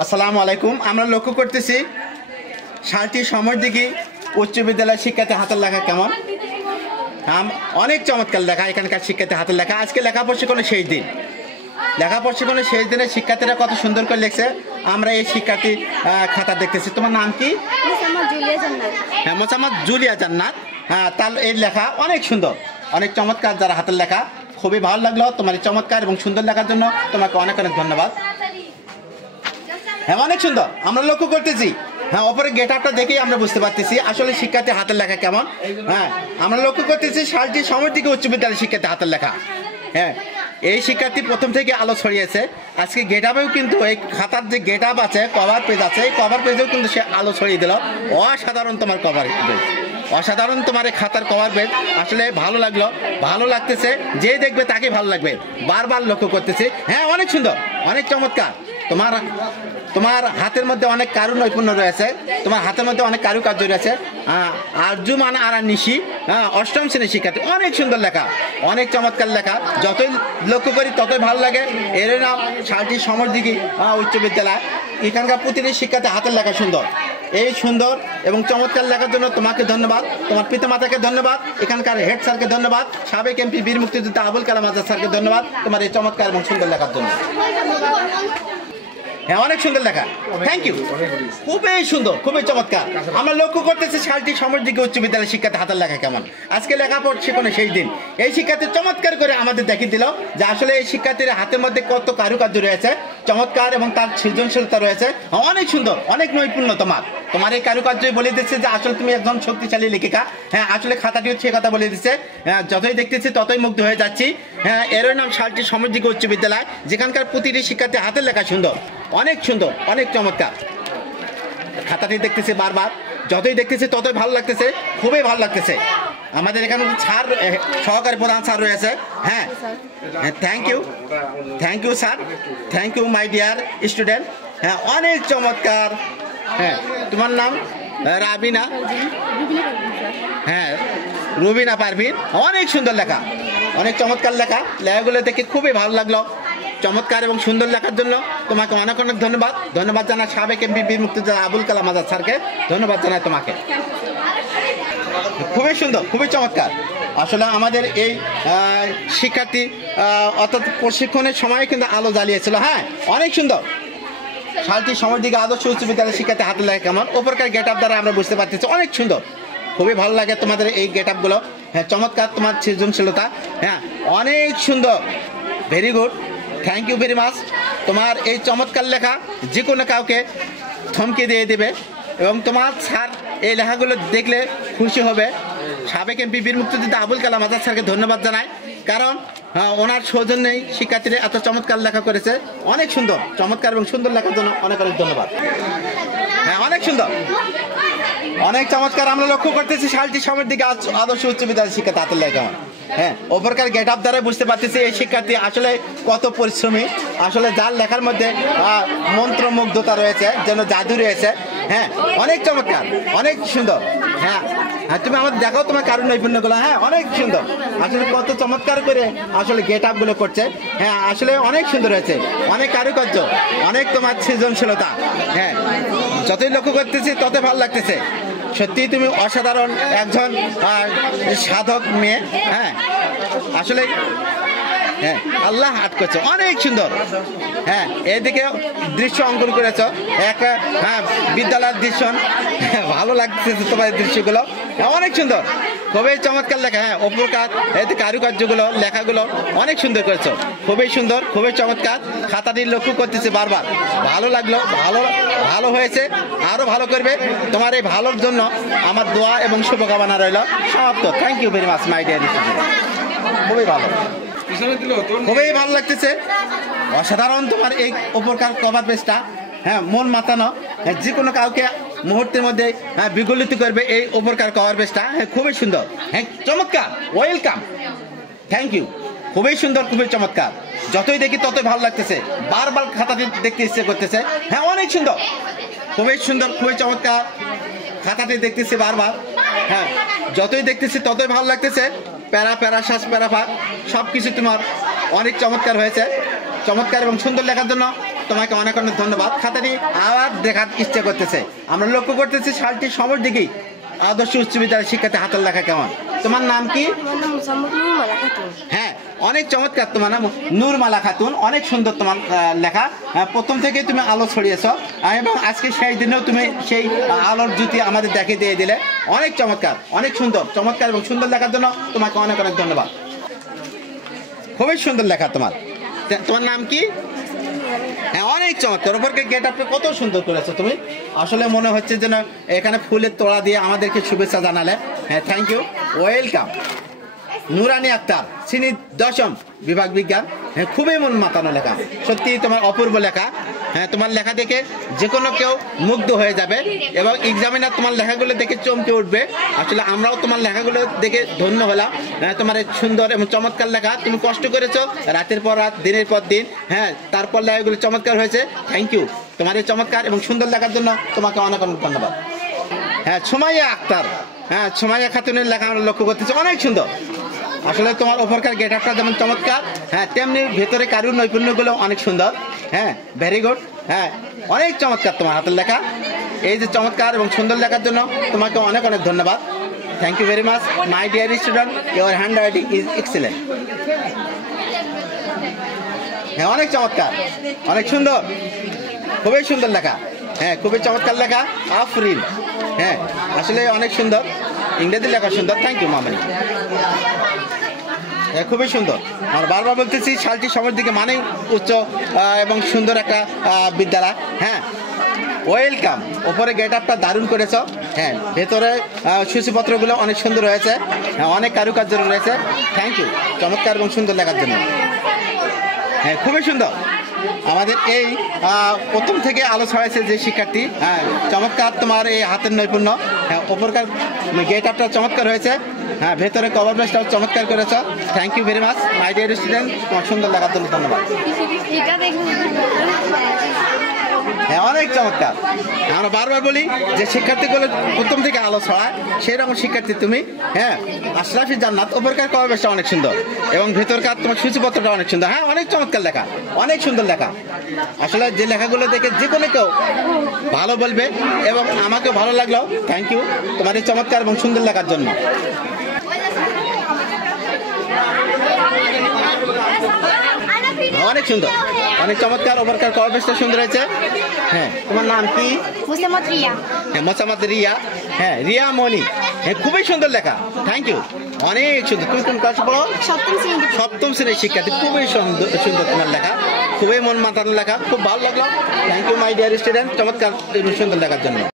আসসালামু আলাইকুম। আমরা লক্ষ্য করতেছি শালটি সমরদিঘি উচ্চ বিদ্যালয়ের শিক্ষার্থী হাতের লেখা কেমন। অনেক চমৎকার লেখা এখানকার শিক্ষার্থী হাতের লেখা। আজকে লেখা প্রশিক্ষণের শেষ দিন। লেখা প্রশিক্ষণের শেষ দিনে শিক্ষার্থীরা কত সুন্দর করে লিখছে। আমরা এই শিক্ষার্থী খাতা দেখতেছি। তোমার নাম কি? হ্যাঁ, মোসাম্মদ জুলিয়া জান্নাত। হ্যাঁ, তার এই লেখা অনেক সুন্দর, অনেক চমৎকার। যারা হাতের লেখা খুবই ভালো লাগলো। তোমার এই চমৎকার এবং সুন্দর লেখার জন্য তোমাকে অনেক অনেক ধন্যবাদ। হ্যাঁ, অনেক সুন্দর। আমরা লক্ষ্য করতেছি। হ্যাঁ, ওপরে গেট আপটা দেখেই আমরা বুঝতে পারতেছি আসলে শিক্ষার্থী হাতের লেখা কেমন। হ্যাঁ, আমরা লক্ষ্য করতেছি শালটি সমরদিঘি উচ্চ বিদ্যালয়ের শিক্ষার্থী হাতের লেখা। হ্যাঁ, এই শিক্ষার্থী প্রথম থেকে আলো ছড়িয়েছে। আজকে গেট আপেও কিন্তু এই খাতার যে গেট আপ আছে, কভার পেজ আছে, এই কভার পেজেও কিন্তু সে আলো ছড়িয়ে দিল। অসাধারণ তোমার কভার পেজ, অসাধারণ তোমার এই খাতার কভার পেজ। আসলে ভালো লাগলো, ভালো লাগতেছে। যে দেখবে তাকে ভালো লাগবে। বারবার লক্ষ্য করতেছি। হ্যাঁ, অনেক সুন্দর, অনেক চমৎকার। তোমার হাতের মধ্যে অনেক কারু নৈপুণ্য রয়েছে। তোমার হাতের মধ্যে অনেক কারুকার্য রয়েছে। আরজুমান আর নিশি, অষ্টম শ্রেণীর শিক্ষার্থী। অনেক সুন্দর লেখা, অনেক চমৎকার লেখা। যতই লক্ষ্য করি ততই ভালো লাগে। এর নাম শালটি সমরদিঘি উচ্চ বিদ্যালয়। এখানকার প্রতিটি শিক্ষার্থী হাতের লেখা সুন্দর। এই সুন্দর এবং চমৎকার লেখার জন্য তোমাকে ধন্যবাদ, তোমার পিতামাতাকে ধন্যবাদ, এখানকার হেড স্যারকে ধন্যবাদ, সাবেক এমপি বীর মুক্তিযোদ্ধা আবুল কালাম আজাদ স্যারকে ধন্যবাদ তোমার এই চমৎকার এবং সুন্দর লেখার জন্য। হ্যাঁ, অনেক সুন্দর লেখা। Thank you. খুবই সুন্দর, খুবই চমৎকার। আমরা লক্ষ্য করতেছি শালটি সমরদিঘি উচ্চ বিদ্যালয়ের শিক্ষার্থী হাতের লেখা কেমন। আজকে লেখা প্রশিক্ষণের সেই দিন। এই শিক্ষার্থী চমৎকার করে আমাদের দেখিয়ে দিল যে আসলে এই শিক্ষার্থীর হাতের মধ্যে কত কারুকার্য রয়েছে, চমৎকার এবং তার সৃজনশীলতা রয়েছে। অনেক সুন্দর, অনেক নৈপুণ্য তোমার এই কারুকার্যই বলে দিচ্ছে যে আসলে তুমি একজন শক্তিশালী লেখিকা। হ্যাঁ, আসলে খাতাটি হচ্ছে কথা বলে দিচ্ছে। হ্যাঁ, যতই দেখতেছি ততই মুগ্ধ হয়ে যাচ্ছি। হ্যাঁ, এর নাম শালটি সমরদিঘি উচ্চ বিদ্যালয়, যেখানকার প্রতিটি শিক্ষার্থী হাতের লেখা সুন্দর, অনেক সুন্দর, অনেক চমৎকার। খাতাটি দেখতেছি বারবার, যতই দেখতেছি ততই ভালো লাগতেছে, খুবই ভালো লাগতেছে। আমাদের এখানে স্যার, সহকারী প্রধান স্যার রয়েছে। হ্যাঁ, thank you, thank you sir, thank you my dear student. হ্যাঁ, অনেক চমৎকার। হ্যাঁ, তোমার নাম? রাবিনা। হ্যাঁ, রুবিনা পারভিন। অনেক সুন্দর লেখা, অনেক চমৎকার লেখা। লেখাগুলো দেখে খুবই ভালো লাগলো। চমৎকার এবং সুন্দর লেখার জন্য তোমাকে অনেক অনেক ধন্যবাদ। ধন্যবাদ জানাই সাবেক এমপি বীর মুক্তিযোদ্ধা আবুল কালাম আজাদ স্যারকে। ধন্যবাদ জানাই তোমাকে। খুবই সুন্দর, খুবই চমৎকার। আসলে আমাদের এই শিক্ষার্থী অর্থাৎ প্রশিক্ষণের সময় কিন্তু আলো জ্বালিয়েছিল। হ্যাঁ, অনেক সুন্দর। শালটি সমরদিঘি আদর্শ উচ্চ বিদ্যালয়ের শিক্ষার্থী হাতের লেখা কেমন। ওপরকার গেট আপ দ্বারা আমরা বুঝতে পারতেছি অনেক সুন্দর, খুবই ভালো লাগে তোমাদের এই গেট আপগুলো। হ্যাঁ, চমৎকার তোমার সৃজনশীলতা। হ্যাঁ, অনেক সুন্দর, very good, thank you very much. তোমার এই চমৎকার লেখা যে কোনো কাউকে থমকে দিয়ে দেবে এবং তোমার স্যার এই লেখাগুলো দেখলে খুশি হবে। সাবেক এমপি বীর মুক্তিযোদ্ধা আবুল কালাম আজাদ স্যারকে ধন্যবাদ জানাই, কারণ ওনার সৌজন্যেই শিক্ষার্থীরা এত চমৎকার লেখা করেছে। অনেক সুন্দর, চমৎকার এবং সুন্দর লেখার জন্য অনেক অনেক ধন্যবাদ। হ্যাঁ, অনেক সুন্দর, অনেক চমৎকার। আমরা লক্ষ্য করতেছি শালটি সমরদিঘি আদর্শ উচ্চ বিদ্যালয়ের শিক্ষার্থী হাতের লেখা কেমন। হ্যাঁ, ওপরকার গেট আপ দ্বারা বুঝতে পারতেছি এই শিক্ষার্থী আসলে কত পরিশ্রমী। আসলে যার লেখার মধ্যে মন্ত্রমুগ্ধতা রয়েছে, যেন জাদু রয়েছে। হ্যাঁ, অনেক চমৎকার, অনেক সুন্দর। হ্যাঁ, হ্যাঁ, তুমি আমাদের দেখাও তোমার কারণ নৈপুণ্যগুলো। হ্যাঁ, অনেক সুন্দর। আসলে কত চমৎকার করে আসলে গেট আপগুলো করছে। হ্যাঁ, আসলে অনেক সুন্দর হয়েছে, অনেক কারুকার্য, অনেক তোমার সৃজনশীলতা। হ্যাঁ, যতই লক্ষ্য করতেছি ততই ভালো লাগতেছে। সত্যি তুমি অসাধারণ একজন সাধক মেয়ে। হ্যাঁ, আসলে হ্যাঁ, আল্লাহ হাত করছে, অনেক সুন্দর। হ্যাঁ, এদিকে দৃশ্য অঙ্কন করেছ, একটা হ্যাঁ বিদ্যালয়ের দৃশ্য। ভালো লাগতেছে তোমার দৃশ্যগুলো। অনেক সুন্দর, খুবই চমৎকার লেখা। হ্যাঁ, ওপরকার এতে কারুকার্যগুলো, লেখাগুলো অনেক সুন্দর করেছ, খুবই সুন্দর, খুবই চমৎকার। খাতাটি লক্ষ্য করতেছি বারবার, ভালো লাগলো, ভালো হয়েছে, আরও ভালো করবে। তোমার এই ভালোর জন্য আমার দোয়া এবং শুভকামনা রইল। সমাপ্ত। Thank you very much my dear student. খুবই ভালো, খুবই ভালো লাগতেছে, অসাধারণ তোমার এই উপরকার কভার পেজটা। হ্যাঁ, মন মাতানো। হ্যাঁ, যে কোনো কাউকে মুহূর্তের মধ্যে হ্যাঁ বিগলিত করবে এই উপরকার কভার পেজটা। হ্যাঁ, খুবই সুন্দর। হ্যাঁ, চমৎকার, ওয়েলকাম, থ্যাংক ইউ। খুবই সুন্দর, খুবই চমৎকার। যতই দেখি ততই ভালো লাগতেছে, বারবার খাতাটি দেখতে ইচ্ছে করতেছে। হ্যাঁ, অনেক সুন্দর, খুবই সুন্দর, খুবই চমৎকার। খাতাটি দেখতেছি বারবার। হ্যাঁ, যতই দেখতেছি ততই ভালো লাগতেছে। প্যারা প্যারা শ্বাস প্যারা ফাঁক সব কিছু তোমার অনেক চমৎকার হয়েছে। চমৎকার এবং সুন্দর লেখার জন্য তোমাকে অনেক অনেক ধন্যবাদ। খাতাটি আবার দেখার ইচ্ছা করতেছে। আমরা লক্ষ্য করতেছি শালটির সমর দিকেই আদর্শ উচ্চ বিদ্যালয়ের শিক্ষার্থী হাতের লেখা কেমন। তোমার নাম কি? হ্যাঁ, অনেক চমৎকার তোমার নাম নূরমালা খাতুন। অনেক সুন্দর তোমার লেখা। প্রথম থেকে তুমি আলো ছড়িয়েছ এবং আজকে সেই দিনেও তুমি সেই আলোর জ্যোতি আমাদের দেখে দিয়ে দিলে। অনেক চমৎকার, অনেক সুন্দর, চমৎকার এবং সুন্দর লেখার জন্য তোমাকে অনেক অনেক ধন্যবাদ। খুবই সুন্দর লেখা তোমার। তোমার নাম কি? হ্যাঁ, অনেক চমৎকার। ওপরকে গেট আপটা কত সুন্দর করেছো তুমি। আসলে মনে হচ্ছে যেন এখানে ফুলের তোড়া দিয়ে আমাদেরকে শুভেচ্ছা জানালে। হ্যাঁ, থ্যাংক ইউ, ওয়েলকাম। নুরানি আক্তার, শ্রেণী 10ম, বিভাগ বিজ্ঞান। হ্যাঁ, খুবই মন মাতানো লেখা, সত্যি তোমার অপূর্ব লেখা। হ্যাঁ, তোমার লেখা দেখে যে কোনো কেউ মুগ্ধ হয়ে যাবে এবং এক্সামিনার তোমার লেখাগুলো দেখে চমকে উঠবে। আসলে আমরাও তোমার লেখাগুলো দেখে ধন্য হলাম। হ্যাঁ, তোমার এই সুন্দর এবং চমৎকার লেখা। তুমি কষ্ট করেছো রাতের পর রাত, দিনের পর দিন। হ্যাঁ, তারপর লেখাগুলো চমৎকার হয়েছে। থ্যাংক ইউ তোমার এই চমৎকার এবং সুন্দর লেখার জন্য তোমাকে অনেক অনেক ধন্যবাদ। হ্যাঁ, সুমাইয়া আক্তার। হ্যাঁ, সুমাইয়া খাতুনের লেখা আমরা লক্ষ্য করতেছি, অনেক সুন্দর। আসলে তোমার ওপরকার গেট আপটা যেমন চমৎকার, হ্যাঁ, তেমনি ভেতরে কারুর নৈপুণ্যগুলো অনেক সুন্দর। হ্যাঁ, ভেরি গুড। হ্যাঁ, অনেক চমৎকার তোমার হাতের লেখা। এই যে চমৎকার এবং সুন্দর লেখার জন্য তোমাকে অনেক অনেক ধন্যবাদ। Thank you very much my dear student, your handwriting is excellent. হ্যাঁ, অনেক চমৎকার, অনেক সুন্দর, খুবই সুন্দর লেখা। হ্যাঁ, খুবই চমৎকার লেখা। আফরিন। হ্যাঁ, আসলে অনেক সুন্দর, ইংরেজি লেখা সুন্দর। থ্যাংক ইউ মামনি। হ্যাঁ, খুবই সুন্দর। আর বারবার বলতেছি শালটি সময়ের দিকে মানে উচ্চ এবং সুন্দর একটা বিদ্যালয়। হ্যাঁ, ওয়েলকাম। ওপরে গেট আপটা দারুণ করেছ। হ্যাঁ, ভেতরে সূচিপত্রগুলো অনেক সুন্দর হয়েছে। হ্যাঁ, অনেক কারুকার্য রয়েছে। থ্যাংক ইউ চমৎকার এবং সুন্দর লেখার জন্য। হ্যাঁ, খুবই সুন্দর। আমাদের এই প্রথম থেকে আলো ছড়াইছে যে শিক্ষার্থী। হ্যাঁ, চমৎকার তোমার এই হাতের নৈপুণ্য। হ্যাঁ, ওপরকার গেট আপটা চমৎকার হয়েছে। হ্যাঁ, ভেতরে কভার পেজটাও চমৎকার করেছ। Thank you very much my dear student, তোমার সুন্দর লেখার জন্য ধন্যবাদ। হ্যাঁ, অনেক চমৎকার। আমরা বারবার বলি যে শিক্ষার্থীগুলো প্রথম থেকে আলো ছড়ায়, সেই রকম শিক্ষার্থী তুমি। হ্যাঁ, আশরাফি জান্নাত। ওপরকার কভার পেজটা অনেক সুন্দর এবং ভেতরকার তোমার সূচিপত্রটা অনেক সুন্দর। হ্যাঁ, অনেক চমৎকার লেখা, অনেক সুন্দর লেখা। আসলে যে লেখাগুলো দেখে যে কোনো কেউ ভালো বলবে এবং আমাকে ভালো লাগলো। থ্যাংক ইউ তোমার এই চমৎকার এবং সুন্দর লেখার জন্য। অনেক সুন্দর, অনেক চমৎকার। ওপরকার কভার পেজটা সুন্দর হয়েছে। হ্যাঁ, তোমার নাম কি? মোসাম্মদ রিয়া। হ্যাঁ, মোসাম্মদ রিয়া। হ্যাঁ, রিয়া মনি। হ্যাঁ, খুবই সুন্দর লেখা। থ্যাংক ইউ, অনেক সুন্দর। তুমি কোন ক্লাসে পড়ো? 7ম শ্রেণীতে। 7ম শ্রেণীর শিক্ষার্থী। খুবই সুন্দর সুন্দর তোমার লেখা, খুবই মন মাতানো লেখা, খুব ভালো লাগলো। Thank you my dear student, চমৎকার সুন্দর লেখার জন্য।